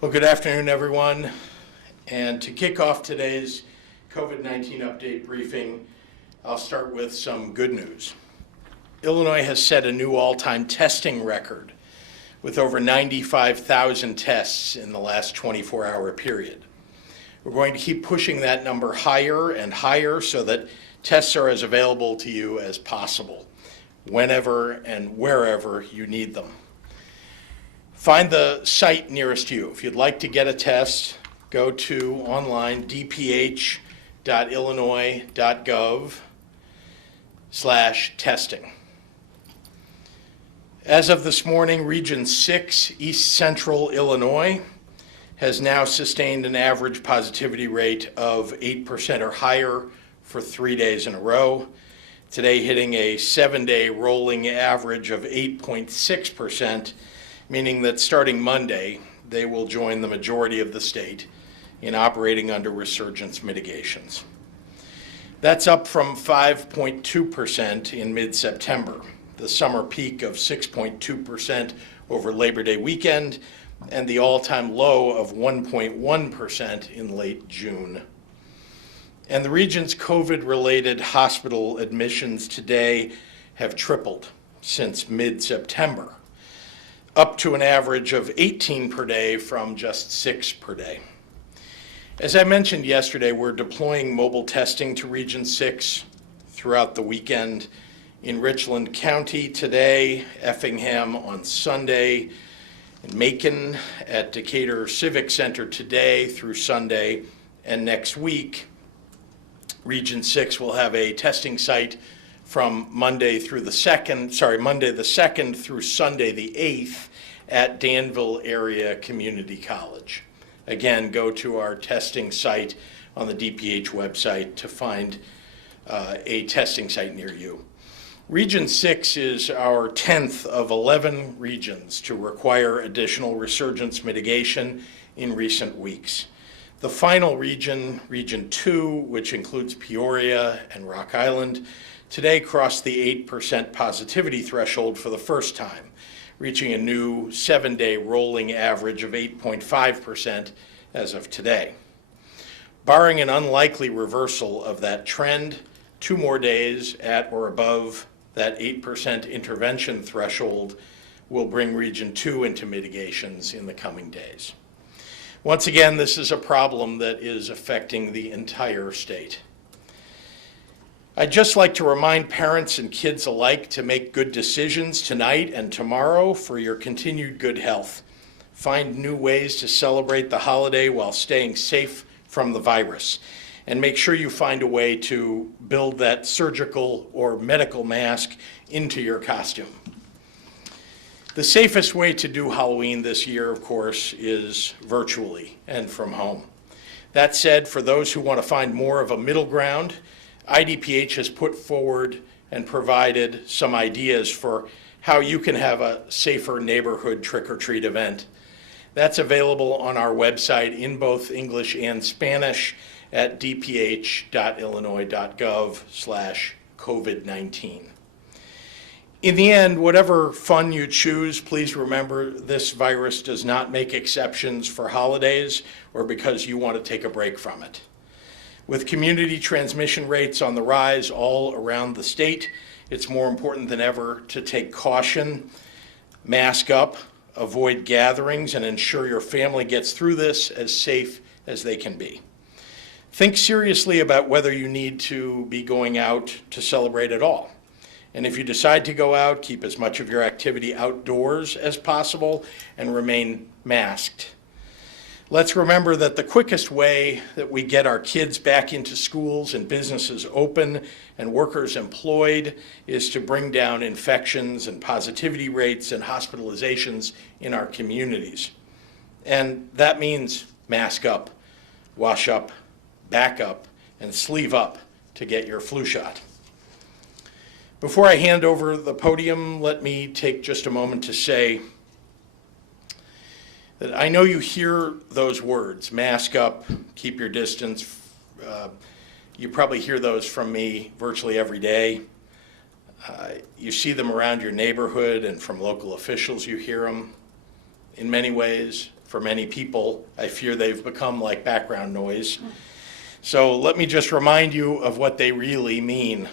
Well, good afternoon, everyone. And to kick off today's COVID-19 update briefing, I'll start with some good news. Illinois has set a new all-time testing record with over 95,000 tests in the last 24-hour period. We're going to keep pushing that number higher and higher so that tests are as available to you as possible, whenever and wherever you need them. Find the site nearest you. If you'd like to get a test, go to online dph.illinois.gov/testing. As of this morning, Region 6, East Central Illinois, has now sustained an average positivity rate of 8% or higher for 3 days in a row. Today hitting a 7-day rolling average of 8.6%, meaning that starting Monday, they will join the majority of the state in operating under resurgence mitigations. That's up from 5.2% in mid-September, the summer peak of 6.2% over Labor Day weekend, and the all-time low of 1.1% in late June. And the region's COVID-related hospital admissions today have tripled since mid-September, up to an average of 18 per day from just 6 per day. As I mentioned yesterday, we're deploying mobile testing to Region 6 throughout the weekend in Richland County today, Effingham on Sunday, in Macon at Decatur Civic Center today through Sunday, and next week, Region 6 will have a testing site from Monday the 2nd through Sunday the 8th at Danville Area Community College. Again, go to our testing site on the DPH website to find a testing site near you. Region 6 is our 10th of 11 regions to require additional resurgence mitigation in recent weeks. The final region, Region 2, which includes Peoria and Rock Island, today crossed the 8% positivity threshold for the first time, reaching a new 7-day rolling average of 8.5% as of today. Barring an unlikely reversal of that trend, 2 more days at or above that 8% intervention threshold will bring Region 2 into mitigations in the coming days. Once again, this is a problem that is affecting the entire state. I'd just like to remind parents and kids alike to make good decisions tonight and tomorrow for your continued good health. Find new ways to celebrate the holiday while staying safe from the virus. And make sure you find a way to build that surgical or medical mask into your costume. The safest way to do Halloween this year, of course, is virtually and from home. That said, for those who want to find more of a middle ground, IDPH has put forward and provided some ideas for how you can have a safer neighborhood trick-or-treat event. That's available on our website in both English and Spanish at dph.illinois.gov/COVID-19. In the end, whatever fun you choose, please remember this virus does not make exceptions for holidays or because you want to take a break from it. With community transmission rates on the rise all around the state, it's more important than ever to take caution, mask up, avoid gatherings, and ensure your family gets through this as safe as they can be. Think seriously about whether you need to be going out to celebrate at all. And if you decide to go out, keep as much of your activity outdoors as possible and remain masked. Let's remember that the quickest way that we get our kids back into schools and businesses open and workers employed is to bring down infections and positivity rates and hospitalizations in our communities. And that means mask up, wash up, back up, and sleeve up to get your flu shot. Before I hand over the podium, let me take just a moment to say that I know you hear those words, mask up, keep your distance. You probably hear those from me virtually every day. You see them around your neighborhood, and from local officials you hear them. In many ways, For many people, I fear they've become like background noise. So let me just remind you of what they really mean.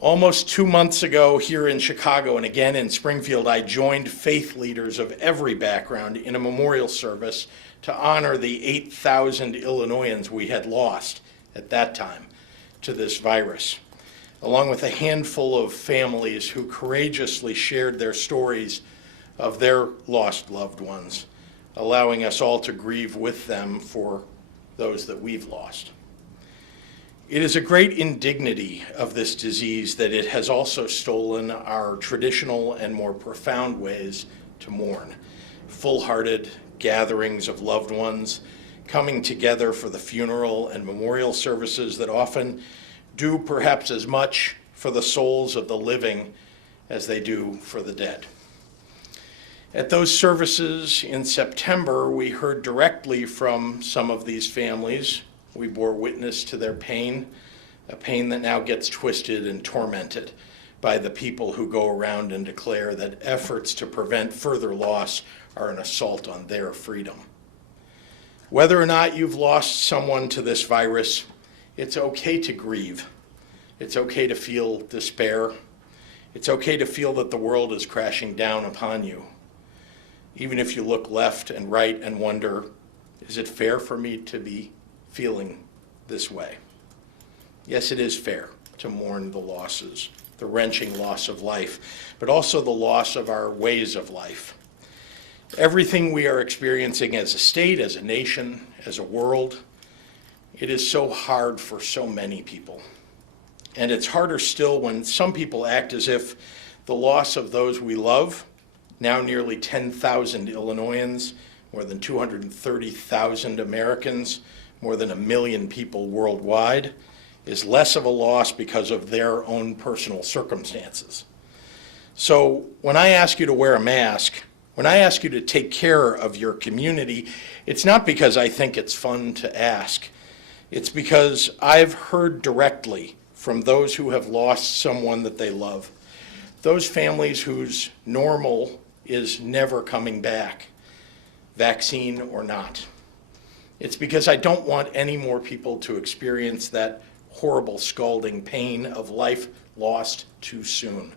Almost 2 months ago here in Chicago and again in Springfield, I joined faith leaders of every background in a memorial service to honor the 8,000 Illinoisans we had lost at that time to this virus, along with a handful of families who courageously shared their stories of their lost loved ones, allowing us all to grieve with them for those that we've lost. It is a great indignity of this disease that it has also stolen our traditional and more profound ways to mourn. Full-hearted gatherings of loved ones, coming together for the funeral and memorial services that often do perhaps as much for the souls of the living as they do for the dead. At those services in September, we heard directly from some of these families. We bore witness to their pain, a pain that now gets twisted and tormented by the people who go around and declare that efforts to prevent further loss are an assault on their freedom. Whether or not you've lost someone to this virus, it's okay to grieve. It's okay to feel despair. It's okay to feel that the world is crashing down upon you. Even if you look left and right and wonder, is it fair for me to be feeling this way? Yes, it is fair to mourn the losses, the wrenching loss of life, but also the loss of our ways of life. Everything we are experiencing as a state, as a nation, as a world, it is so hard for so many people. And it's harder still when some people act as if the loss of those we love, now nearly 10,000 Illinoisans, more than 230,000 Americans, more than 1 million people worldwide, is less of a loss because of their own personal circumstances. So when I ask you to wear a mask, when I ask you to take care of your community, it's not because I think it's fun to ask. It's because I've heard directly from those who have lost someone that they love, those families whose normal is never coming back, vaccine or not. It's because I don't want any more people to experience that horrible, scalding pain of life lost too soon.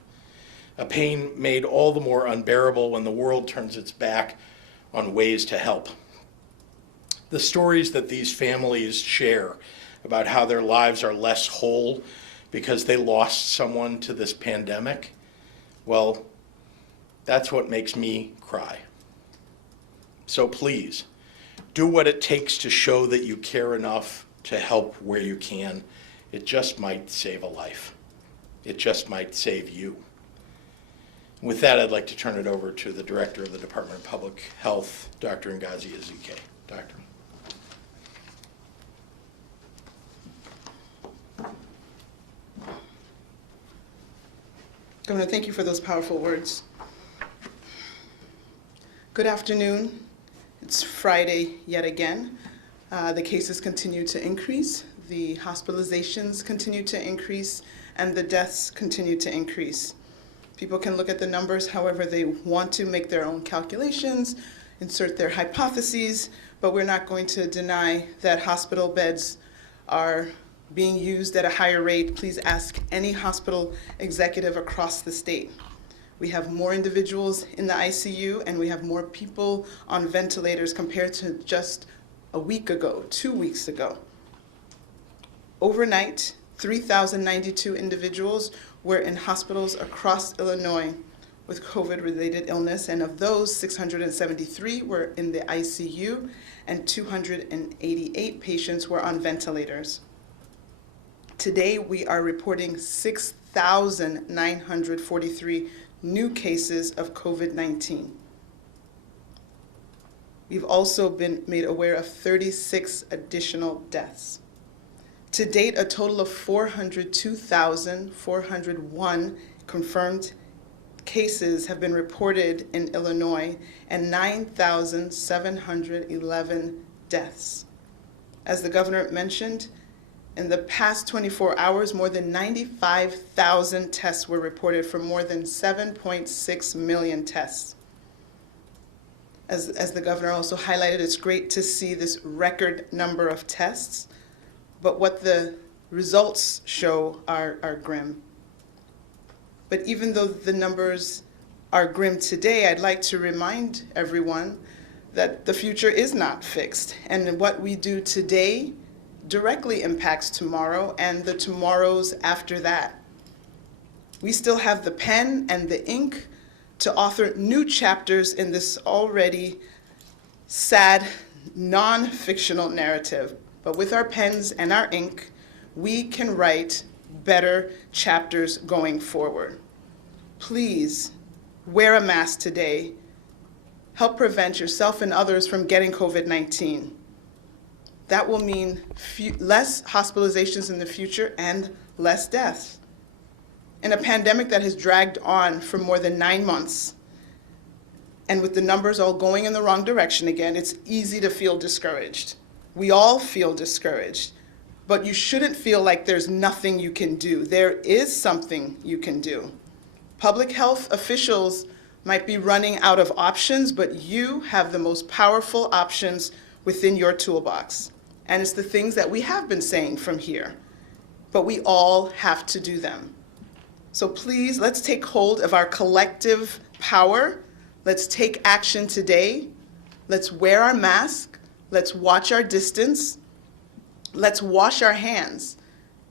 A pain made all the more unbearable when the world turns its back on ways to help. The stories that these families share about how their lives are less whole because they lost someone to this pandemic, well, that's what makes me cry. So please, do what it takes to show that you care enough to help where you can. It just might save a life. It just might save you. With that, I'd like to turn it over to the Director of the Department of Public Health, Dr. Ngozi Ezike. Doctor. Governor, thank you for those powerful words. Good afternoon. It's Friday yet again. The cases continue to increase, the hospitalizations continue to increase, and the deaths continue to increase. People can look at the numbers however they want to, make their own calculations, insert their hypotheses, but we're not going to deny that hospital beds are being used at a higher rate. Please ask any hospital executive across the state. We have more individuals in the ICU and we have more people on ventilators compared to just a week ago, 2 weeks ago. Overnight, 3,092 individuals were in hospitals across Illinois with COVID-related illness, and of those, 673 were in the ICU and 288 patients were on ventilators. Today, we are reporting 6,943 new cases of COVID-19. We've also been made aware of 36 additional deaths. To date, a total of 402,401 confirmed cases have been reported in Illinois and 9,711 deaths. As the governor mentioned, in the past 24 hours, more than 95,000 tests were reported for more than 7.6 million tests. As the governor also highlighted, it's great to see this record number of tests, but what the results show are grim. But even though the numbers are grim today, I'd like to remind everyone that the future is not fixed, and what we do today directly impacts tomorrow and the tomorrows after that. We still have the pen and the ink to author new chapters in this already sad, non-fictional narrative. But with our pens and our ink, we can write better chapters going forward. Please wear a mask today. Help prevent yourself and others from getting COVID-19. That will mean less hospitalizations in the future and less deaths. In a pandemic that has dragged on for more than 9 months, and with the numbers all going in the wrong direction again, it's easy to feel discouraged. We all feel discouraged, but you shouldn't feel like there's nothing you can do. There is something you can do. Public health officials might be running out of options, but you have the most powerful options within your toolbox. And it's the things that we have been saying from here, but we all have to do them. So please, let's take hold of our collective power. Let's take action today. Let's wear our mask. Let's watch our distance. Let's wash our hands.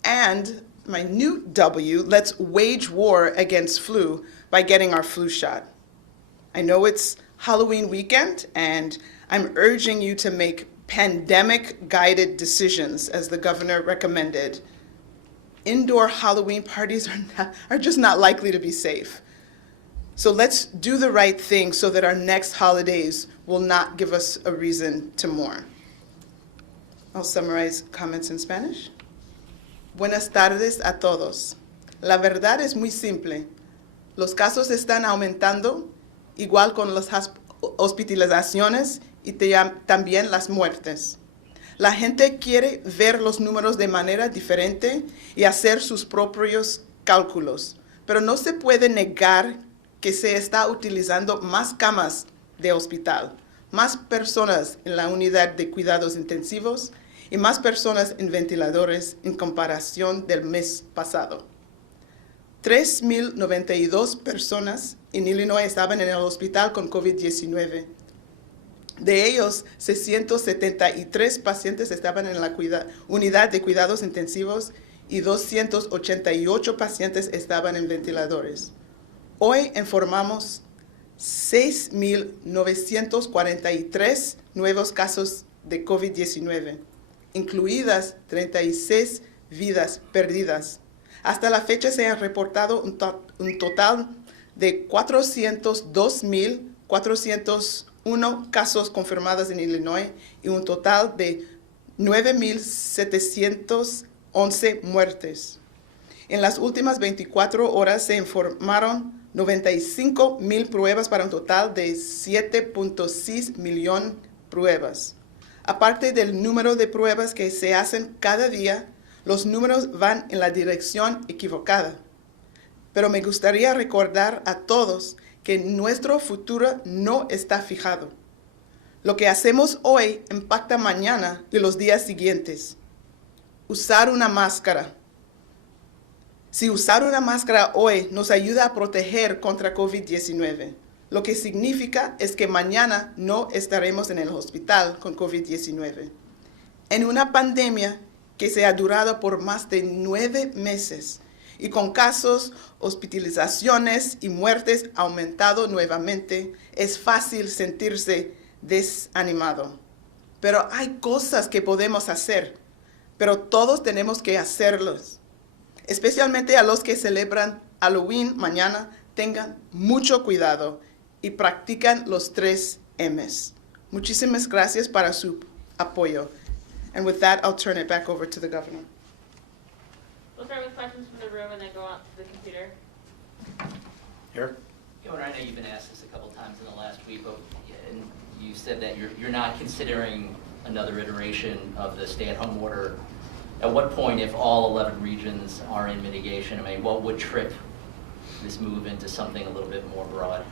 And my new W, let's wage war against flu by getting our flu shot. I know it's Halloween weekend, and I'm urging you to make pandemic-guided decisions, as the governor recommended. Indoor Halloween parties are just not likely to be safe. So let's do the right thing so that our next holidays will not give us a reason to mourn. I'll summarize comments in Spanish. Buenas tardes a todos. La verdad es muy simple. Los casos están aumentando, igual con las hospitalizaciones y también las muertes. La gente quiere ver los números de manera diferente y hacer sus propios cálculos, pero no se puede negar que se está utilizando más camas de hospital, más personas en la unidad de cuidados intensivos y más personas en ventiladores en comparación del mes pasado. 3,092 personas en Illinois estaban en el hospital con COVID-19. De ellos, 673 pacientes estaban en la unidad de cuidados intensivos y 288 pacientes estaban en ventiladores. Hoy informamos 6,943 nuevos casos de COVID-19, incluidas 36 vidas perdidas. Hasta la fecha se han reportado un total de 402,401 casos confirmados en Illinois y un total de 9,711 muertes. En las últimas 24 horas se informaron 95,000 pruebas para un total de 7.6 millones de pruebas. Aparte del número de pruebas que se hacen cada día, los números van en la dirección equivocada. Pero me gustaría recordar a todos que nuestro futuro no está fijado. Lo que hacemos hoy impacta mañana y los días siguientes. Usar una máscara. Si usar una máscara hoy nos ayuda a proteger contra COVID-19, lo que significa es que mañana no estaremos en el hospital con COVID-19. En una pandemia que se ha durado por más de 9 meses y con casos, hospitalizaciones y muertes aumentado nuevamente, es fácil sentirse desanimado. Pero hay cosas que podemos hacer, pero todos tenemos que hacerlos. Especialmente a los que celebran Halloween mañana, tengan mucho cuidado y practican los 3 M's. Muchísimas gracias para su apoyo. And with that, I'll turn it back over to the governor. We'll start with questions from the room and then go on to the computer. Here? Governor, I know you've been asked this a couple times in the last week, but and you said that you're not considering another iteration of the stay-at-home order. At what point, if all 11 regions are in mitigation, I mean, what would trip this move into something a little bit more broad?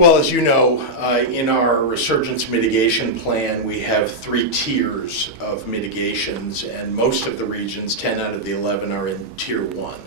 Well, as you know, in our resurgence mitigation plan, we have 3 tiers of mitigations, and most of the regions, 10 out of the 11, are in Tier 1.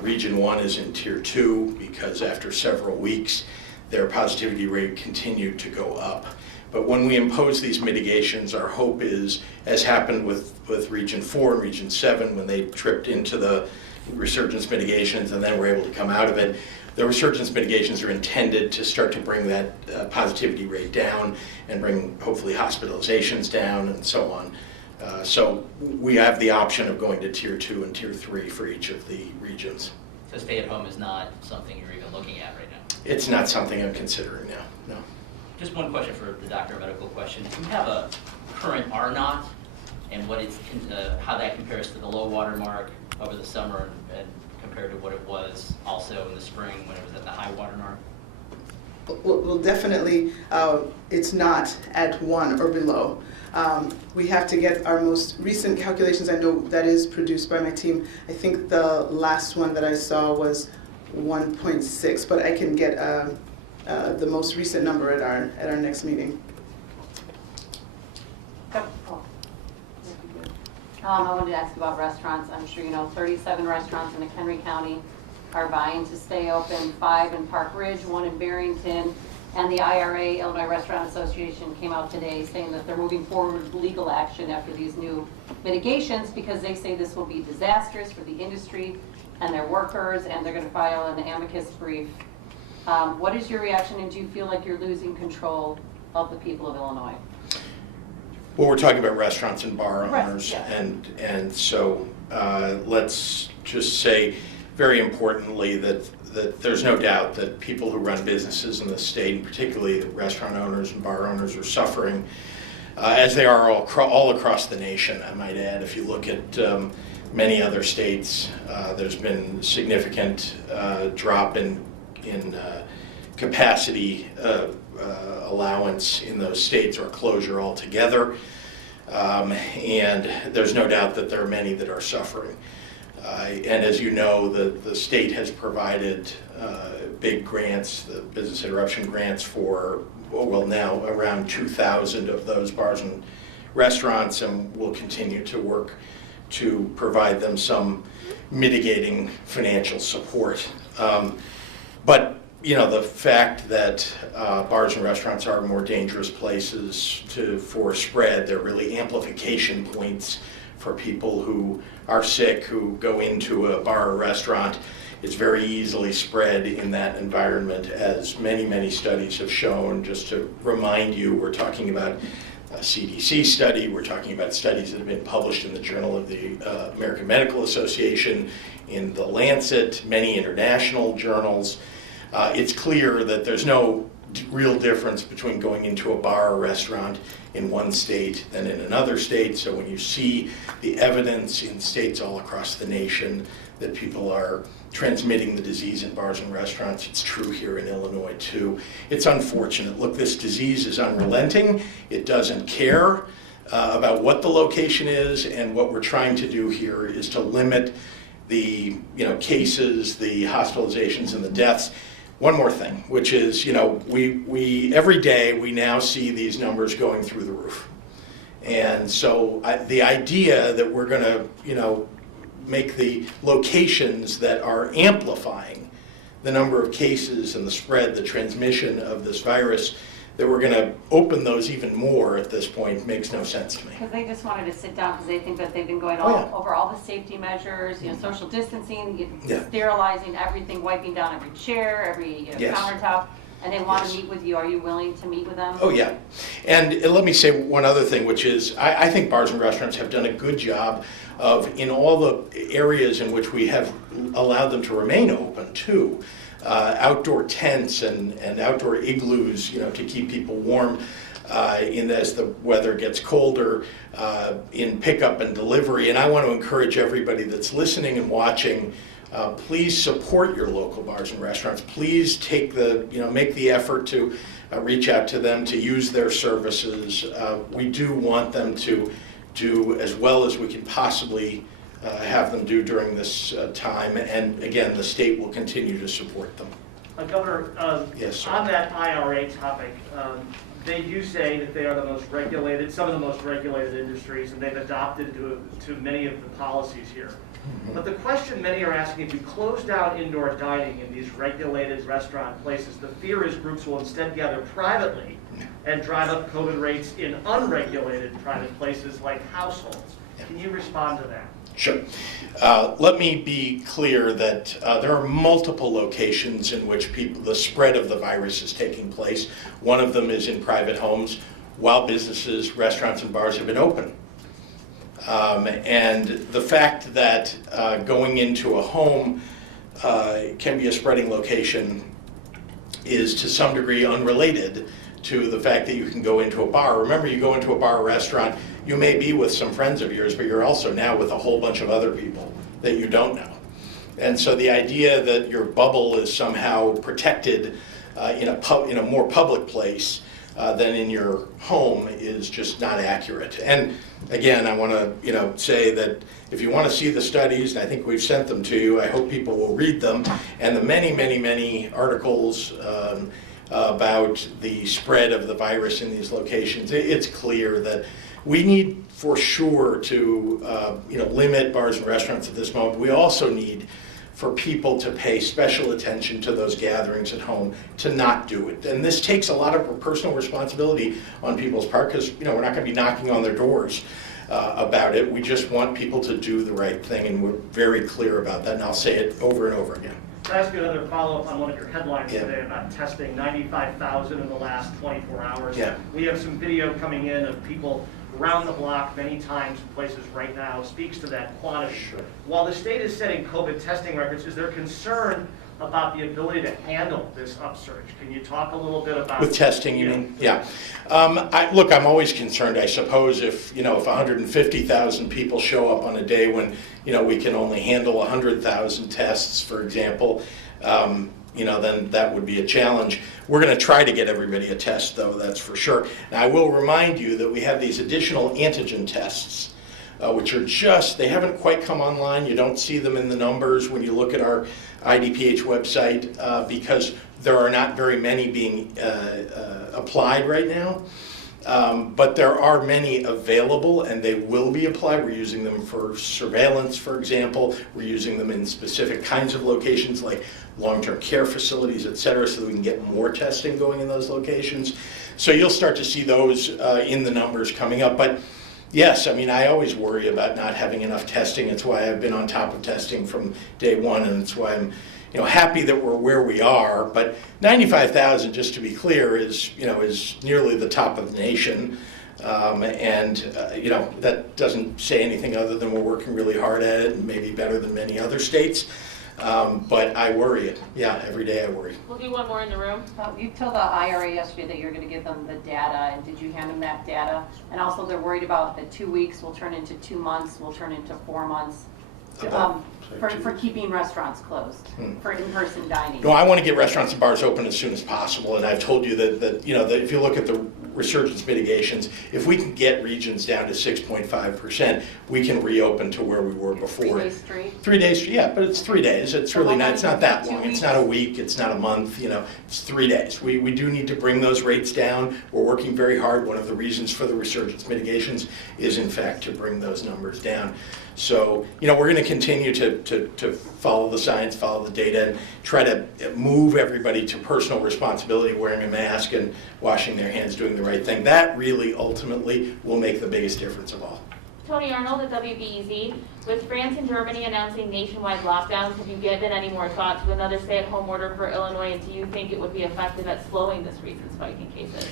Region 1 is in Tier 2 because after several weeks, their positivity rate continued to go up. But when we impose these mitigations, our hope is, as happened with Region 4 and Region 7, when they tripped into the resurgence mitigations and then were able to come out of it, the resurgence mitigations are intended to start to bring that positivity rate down and bring, hopefully, hospitalizations down and so on. So we have the option of going to Tier 2 and Tier 3 for each of the regions. So stay-at-home is not something you're even looking at right now? It's not something I'm considering now, no. Just one question for the doctor, a medical question. Do you have a current R0 and what it's, how that compares to the low water mark over the summer and compared to what it was also in the spring when it was at the high water mark? Well, definitely, it's not at 1 or below. We have to get our most recent calculations. I know that is produced by my team. I think the last one that I saw was 1.6, but I can get the most recent number at our next meeting. I wanted to ask about restaurants. I'm sure you know 37 restaurants in McHenry County are vying to stay open, 5 in Park Ridge, 1 in Barrington, and the IRA, Illinois Restaurant Association, came out today saying that they're moving forward with legal action after these new mitigations because they say this will be disastrous for the industry and their workers, and they're going to file an amicus brief. What is your reaction, and do you feel like you're losing control of the people of Illinois? Well, we're talking about restaurants and bar owners, yeah. and so let's just say very importantly that there's no doubt that people who run businesses in the state, and particularly the restaurant owners and bar owners, are suffering, as they are all across the nation, I might add. If you look at many other states, there's been significant drop in capacity allowance in those states, or closure altogether. And there's no doubt that there are many that are suffering. And as you know, the state has provided big grants, the business interruption grants, for, well, now around 2,000 of those bars and restaurants, and will continue to work to provide them some mitigating financial support. But you know, the fact that bars and restaurants are more dangerous places for spread, they're really amplification points for people who are sick, who go into a bar or restaurant. It's very easily spread in that environment, as many, many studies have shown. Just to remind you, we're talking about a CDC study, we're talking about studies that have been published in the Journal of the American Medical Association, in The Lancet, many international journals. It's clear that there's no real difference between going into a bar or restaurant in one state than in another state. So when you see the evidence in states all across the nation that people are transmitting the disease in bars and restaurants, it's true here in Illinois too. It's unfortunate. Look, this disease is unrelenting. It doesn't care about what the location is, and what we're trying to do here is to limit the cases, the hospitalizations, and the deaths. One more thing, which is, we every day we now see these numbers going through the roof. And so the idea that we're going to, make the locations that are amplifying the number of cases and the spread, the transmission of this virus, that we're going to open those even more at this point makes no sense to me. Because they just wanted to sit down because they think that they've been going over all the safety measures, social distancing, sterilizing everything, wiping down every chair, every countertop, and they want to meet with you. Are you willing to meet with them? Oh, yeah. And let me say one other thing, which is I think bars and restaurants have done a good job of, in all the areas in which we have allowed them to remain open too, outdoor tents and outdoor igloos, to keep people warm as the weather gets colder, in pickup and delivery. And I want to encourage everybody that's listening and watching, please support your local bars and restaurants. Please take make the effort to reach out to them, to use their services. We do want them to do as well as we can possibly have them do during this time, and again, the state will continue to support them. Governor, Yes, sir. on that IRA topic, they do say that they are the most regulated, some of the most regulated industries, and they've adopted to many of the policies here. But the question many are asking, if you close down indoor dining in these regulated restaurant places, the fear is groups will instead gather privately and drive up COVID rates in unregulated private places like households. Can you respond to that? Sure. Let me be clear that there are multiple locations in which the spread of the virus is taking place. One of them is in private homes while businesses, restaurants, and bars have been open. And the fact that going into a home can be a spreading location is to some degree unrelated to the fact that you can go into a bar. Remember, you go into a bar or restaurant, you may be with some friends of yours, but you're also now with a whole bunch of other people that you don't know. And so the idea that your bubble is somehow protected in a more public place than in your home is just not accurate. And again, I want to say that if you want to see the studies, and I think we've sent them to you, I hope people will read them, and the many articles about the spread of the virus in these locations. It's clear that we need for sure to limit bars and restaurants at this moment. We also need for people to pay special attention to those gatherings at home, to not do it. And this takes a lot of personal responsibility on people's part, because we're not going to be knocking on their doors about it. We just want people to do the right thing, and we're very clear about that, and I'll say it over and over again. Can I ask you another follow-up on one of your headlines Yeah. today about testing 95,000 in the last 24 hours? Yeah. We have some video coming in of people around the block many times in places right now, speaks to that quantity. Sure. While the state is setting COVID testing records, is there concern about the ability to handle this upsurge? Can you talk a little bit about... With testing, you mean? Yeah. Look, I'm always concerned, I suppose, if 150,000 people show up on a day when, we can only handle 100,000 tests, for example, then that would be a challenge. We're going to try to get everybody a test, though, that's for sure. Now, I will remind you that we have these additional antigen tests, which are they haven't quite come online. You don't see them in the numbers when you look at our IDPH website because there are not very many being applied right now. But there are many available, and they will be applied. We're using them for surveillance, for example. We're using them in specific kinds of locations like long-term care facilities, et cetera, so that we can get more testing going in those locations. So you'll start to see those in the numbers coming up. But yes, I always worry about not having enough testing. It's why I've been on top of testing from day one, and it's why I'm happy that we're where we are. But 95,000, just to be clear, is nearly the top of the nation. That doesn't say anything other than we're working really hard at it, and maybe better than many other states. But I worry. Yeah, every day I worry. We'll do one more in the room. You told the IRA yesterday that you're going to give them the data, and did you hand them that data? And also they're worried about the 2 weeks will turn into 2 months, will turn into 4 months. For keeping restaurants closed, for in-person dining. No, I want to get restaurants and bars open as soon as possible, and I've told you that if you look at the resurgence mitigations, if we can get regions down to 6.5%, we can reopen to where we were before. 3 days straight? 3 days, yeah, but it's 3 days. It's really not, it's not that 2 long. weeks? It's not a week, it's not a month, it's 3 days. We do need to bring those rates down. We're working very hard. One of the reasons for the resurgence mitigations is, in fact, to bring those numbers down. So, we're going to continue to follow the science, follow the data, and try to move everybody to personal responsibility, wearing a mask and washing their hands, doing the right thing. That really ultimately will make the biggest difference of all. Tony Arnold at WBEZ. With France and Germany announcing nationwide lockdowns, have you given any more thought to another stay-at-home order for Illinois, and do you think it would be effective at slowing this recent spike in cases?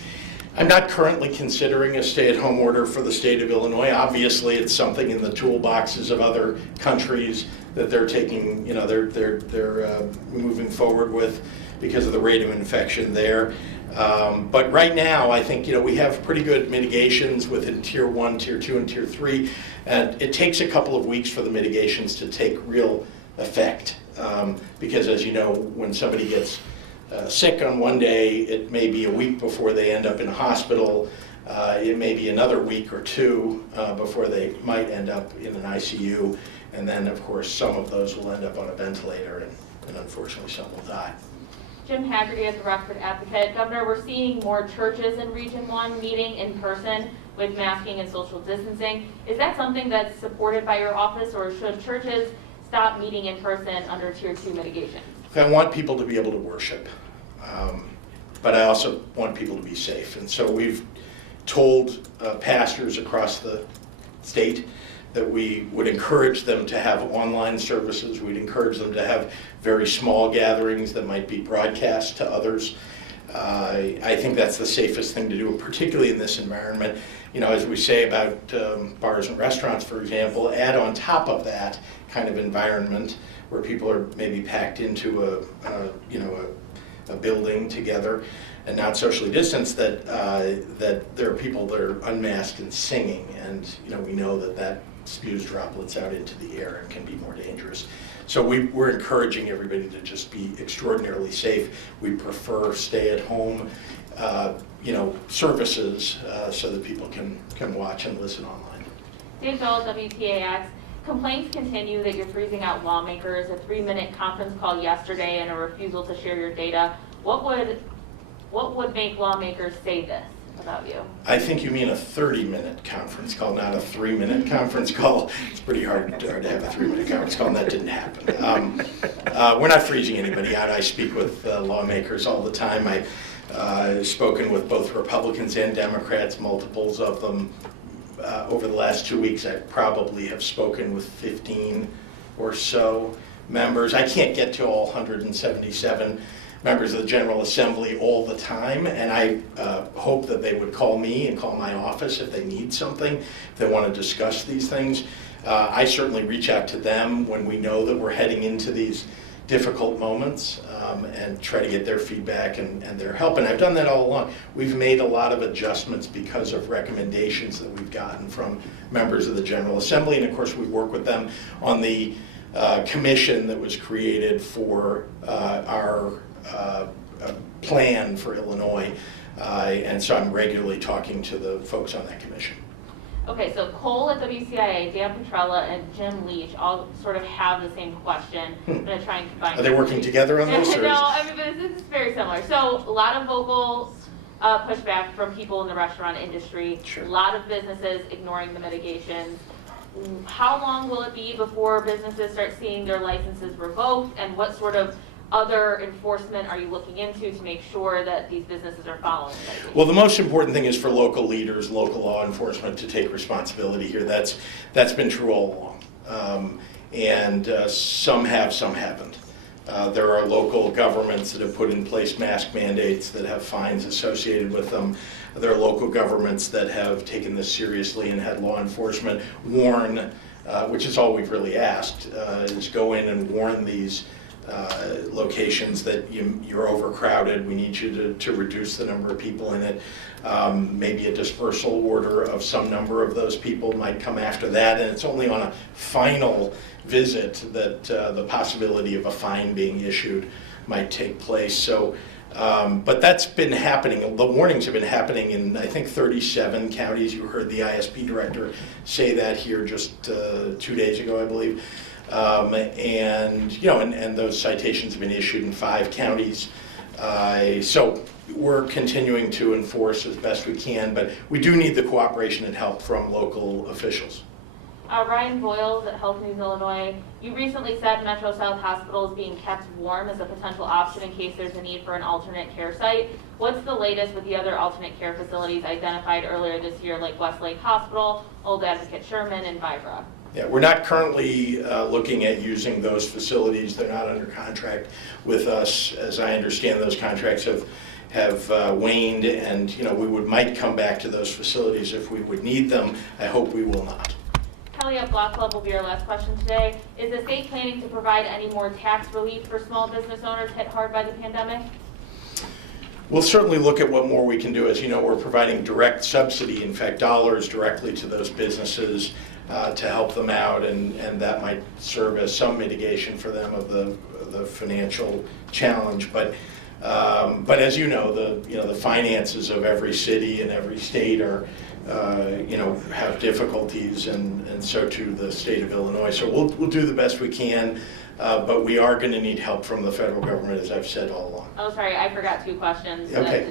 I'm not currently considering a stay-at-home order for the state of Illinois. Obviously, it's something in the toolboxes of other countries that they're taking, they're moving forward with because of the rate of infection there. But right now, I think, we have pretty good mitigations within Tier 1, Tier 2, and Tier 3. And it takes a couple of weeks for the mitigations to take real effect. Because as you know, when somebody gets sick on one day, it may be a week before they end up in a hospital. It may be another week or two before they might end up in an ICU. And then, of course, some of those will end up on a ventilator, and unfortunately some will die. Jim Haggerty at the Rockford Advocate. Governor, we're seeing more churches in Region 1 meeting in person with masking and social distancing. Is that something that's supported by your office, or should churches stop meeting in person under Tier 2 mitigation? I want people to be able to worship, but I also want people to be safe. And so we've told pastors across the state that we would encourage them to have online services. We'd encourage them to have very small gatherings that might be broadcast to others. I think that's the safest thing to do, particularly in this environment. You know, as we say about bars and restaurants, for example, add on top of that kind of environment where people are maybe packed into a building together and not socially distanced, that there are people that are unmasked and singing, and we know that spews droplets out into the air and can be more dangerous. So we're encouraging everybody to just be extraordinarily safe. We prefer stay-at-home, services so that people can watch and listen online. Dave Dahl, WTAX. Complaints continue that you're freezing out lawmakers. A 3-minute conference call yesterday and a refusal to share your data. What would make lawmakers say this about you? I think you mean a 30-minute conference call, not a 3-minute conference call. It's pretty hard to have a 3-minute conference call, and that didn't happen. We're not freezing anybody out. I speak with lawmakers all the time. I've spoken with both Republicans and Democrats, multiples of them. Over the last 2 weeks, I probably have spoken with 15 or so members. I can't get to all 177 members of the General Assembly all the time, and I hope that they would call me and call my office if they need something, if they want to discuss these things. I certainly reach out to them when we know that we're heading into these difficult moments and try to get their feedback and their help. And I've done that all along. We've made a lot of adjustments because of recommendations that we've gotten from members of the General Assembly. And of course, we work with them on the commission that was created for our plan for Illinois. And so I'm regularly talking to the folks on that commission. Okay, so Cole at WCIA, Dan Petrella, and Jim Leach all sort of have the same question. I'm going to try and combine. Are they working together on this? No, I mean, but it's very similar. So a lot of vocal pushback from people in the restaurant industry. Sure. A lot of businesses ignoring the mitigations. How long will it be before businesses start seeing their licenses revoked, and what sort of other enforcement are you looking into to make sure that these businesses are following the mitigations? Well, the most important thing is for local leaders, local law enforcement to take responsibility here. That's been true all along. Some have, some haven't. There are local governments that have put in place mask mandates that have fines associated with them. There are local governments that have taken this seriously and had law enforcement warn, which is all we've really asked, is go in and warn these locations that you're overcrowded. We need you to reduce the number of people in it. Maybe a dispersal order of some number of those people might come after that, and it's only on a final visit that the possibility of a fine being issued might take place. So, but that's been happening. The warnings have been happening in, I think, 37 counties. You heard the ISP director say that here just 2 days ago, I believe. And those citations have been issued in 5 counties. So we're continuing to enforce as best we can, but we do need the cooperation and help from local officials. Ryan Boyles at Health News Illinois, you recently said Metro South Hospital is being kept warm as a potential option in case there's a need for an alternate care site. What's the latest with the other alternate care facilities identified earlier this year, like Westlake Hospital, Old Advocate Sherman, and Vibra? Yeah, we're not currently looking at using those facilities. They're not under contract with us. As I understand, those contracts have waned, and we might come back to those facilities if we would need them. I hope we will not. Kelly at Block Club will be our last question today. Is the state planning to provide any more tax relief for small business owners hit hard by the pandemic? We'll certainly look at what more we can do. As you know, we're providing direct subsidy, in fact, dollars directly to those businesses to help them out, and that might serve as some mitigation for them of the financial challenge. But as you know, the finances of every city and every state are have difficulties, and so too the state of Illinois. So we'll do the best we can. but we are going to need help from the federal government, as I've said all along. Oh, sorry, I forgot 2 questions. Okay.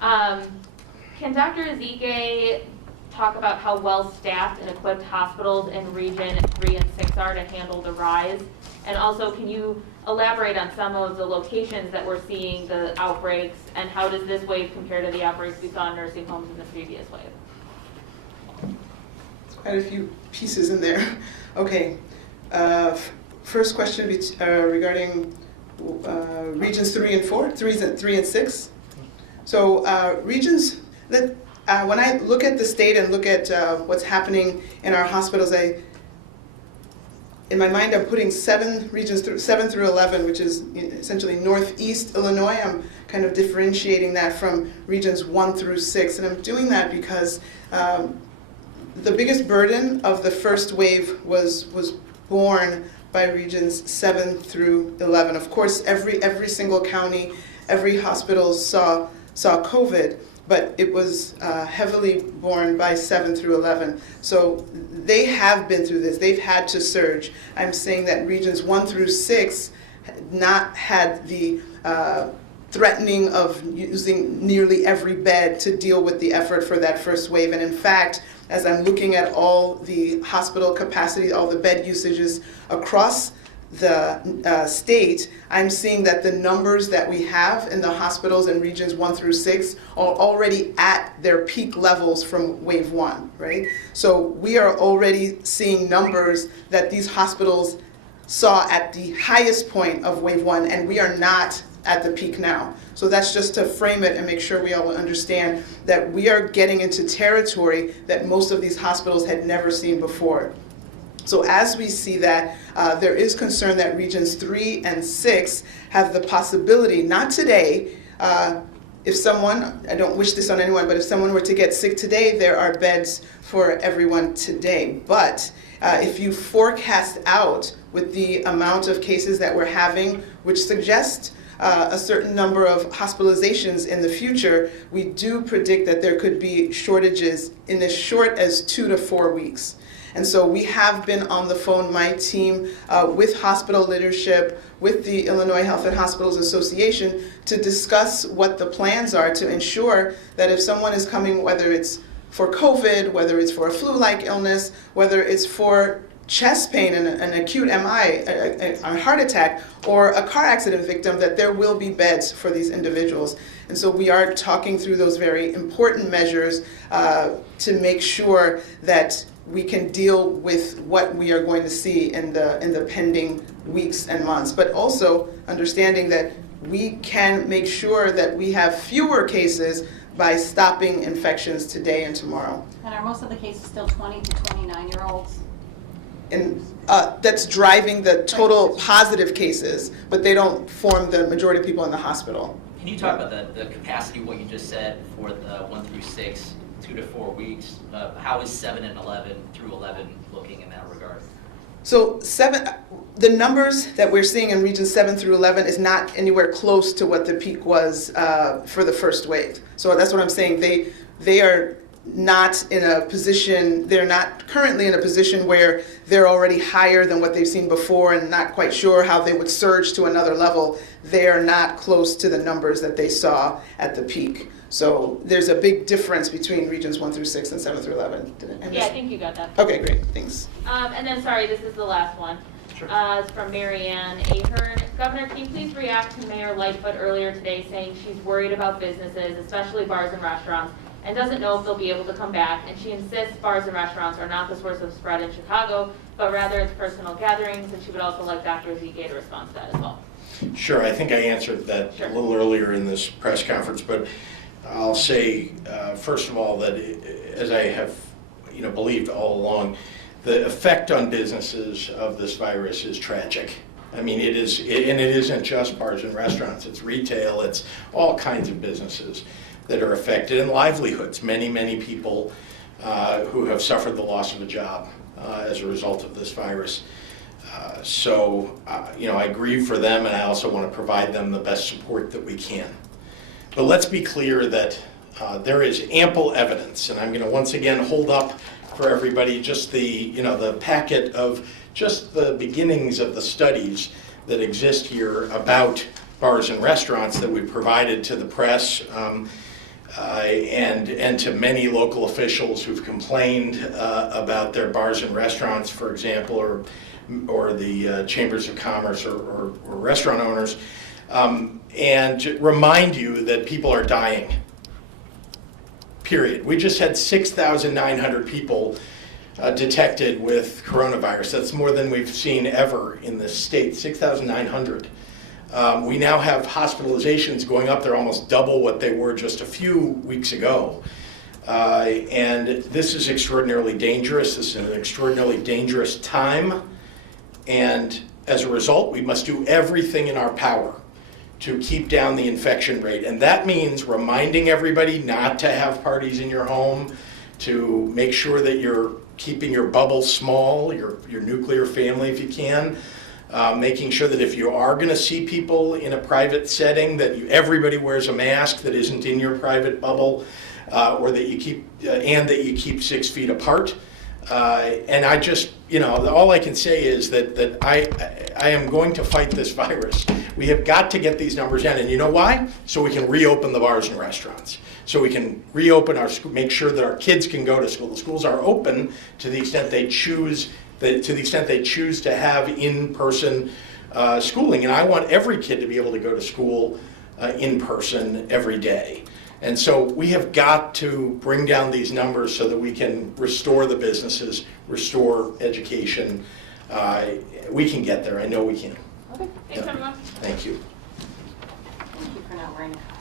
Can Dr. Ezike talk about how well-staffed and equipped hospitals in Region 3 and 6 are to handle the rise? And also, can you elaborate on some of the locations that we're seeing the outbreaks, and how does this wave compare to the outbreaks we saw in nursing homes in the previous wave? Quite a few pieces in there. Okay. First question regarding regions 3 and 4, 3 and 6. So regions, when I look at the state and look at what's happening in our hospitals, in my mind I'm putting regions 7 through 11, which is essentially Northeast Illinois. I'm kind of differentiating that from regions 1 through 6, and I'm doing that because the biggest burden of the first wave was borne by regions 7 through 11. Of course, every single county, every hospital saw COVID, but it was heavily borne by 7 through 11. So they have been through this. They've had to surge. I'm saying that regions 1 through 6 had not had the threatening of using nearly every bed to deal with the effort for that first wave. And in fact, as I'm looking at all the hospital capacity, all the bed usages across the state, I'm seeing that the numbers that we have in the hospitals in regions 1 through 6 are already at their peak levels from wave 1, right? So we are already seeing numbers that these hospitals saw at the highest point of wave 1, and we are not at the peak now. So that's just to frame it and make sure we all understand that we are getting into territory that most of these hospitals had never seen before. So as we see that, there is concern that regions 3 and 6 have the possibility, not today, if someone, I don't wish this on anyone, but if someone were to get sick today, there are beds for everyone today. But if you forecast out with the amount of cases that we're having, which suggests a certain number of hospitalizations in the future, we do predict that there could be shortages in as short as 2 to 4 weeks. And so we have been on the phone, my team, with hospital leadership, with the Illinois Health and Hospitals Association, to discuss what the plans are to ensure that if someone is coming, whether it's for COVID, whether it's for a flu-like illness, whether it's for chest pain and an acute MI, a heart attack, or a car accident victim, that there will be beds for these individuals. And so we are talking through those very important measures to make sure that we can deal with what we are going to see in the pending weeks and months, but also understanding that we can make sure that we have fewer cases by stopping infections today and tomorrow. And are most of the cases still 20 to 29-year-olds? And that's driving the total positive cases, but they don't form the majority of people in the hospital. Can you talk about the capacity, what you just said, for the 1 through 6, 2 to 4 weeks? How is 7 and 11 through 11 looking in that regard? So the numbers that we're seeing in regions 7 through 11 is not anywhere close to what the peak was for the first wave. So that's what I'm saying. They are not in a position, they're not currently in a position where they're already higher than what they've seen before and not quite sure how they would surge to another level. They are not close to the numbers that they saw at the peak. So there's a big difference between regions 1 through 6 and 7 through 11. Yeah, I think you got that. Okay, great, thanks. And then, sorry, this is the last one. Sure. It's from Mary Ann Ahern. Governor, can you please react to Mayor Lightfoot earlier today saying she's worried about businesses, especially bars and restaurants, and doesn't know if they'll be able to come back, and she insists bars and restaurants are not the source of spread in Chicago, but rather it's personal gatherings, and she would also like Dr. Ezike to respond to that as well. Sure, I think I answered that a little earlier in this press conference, but I'll say, first of all, that as I have believed all along, the effect on businesses of this virus is tragic. I mean, it is, and it isn't just bars and restaurants, it's retail, it's all kinds of businesses that are affected, and livelihoods. Many people who have suffered the loss of a job as a result of this virus. So I grieve for them, and I also want to provide them the best support that we can. But let's be clear that there is ample evidence, and I'm going to once again hold up for everybody just the packet of just the beginnings of the studies that exist here about bars and restaurants that we provided to the press and to many local officials who've complained about their bars and restaurants, for example, or the chambers of commerce or restaurant owners, and remind you that people are dying. Period. We just had 6,900 people detected with coronavirus. That's more than we've seen ever in this state, 6,900. We now have hospitalizations going up. They're almost double what they were just a few weeks ago. And this is extraordinarily dangerous. This is an extraordinarily dangerous time. And as a result, we must do everything in our power to keep down the infection rate. And that means reminding everybody not to have parties in your home, to make sure that you're keeping your bubble small, your nuclear family if you can, making sure that if you are going to see people in a private setting, that everybody wears a mask that isn't in your private bubble, or that you keep 6 feet apart. And I just, all I can say is that I am going to fight this virus. We have got to get these numbers down, and you know why? So we can reopen the bars and restaurants. So we can reopen our school, make sure that our kids can go to school. The schools are open to the extent they choose, to have in-person schooling. And I want every kid to be able to go to school in person every day. And so we have got to bring down these numbers so that we can restore the businesses, restore education. We can get there. I know we can. Okay, thanks everyone. Thank you. Thank you for not wearing a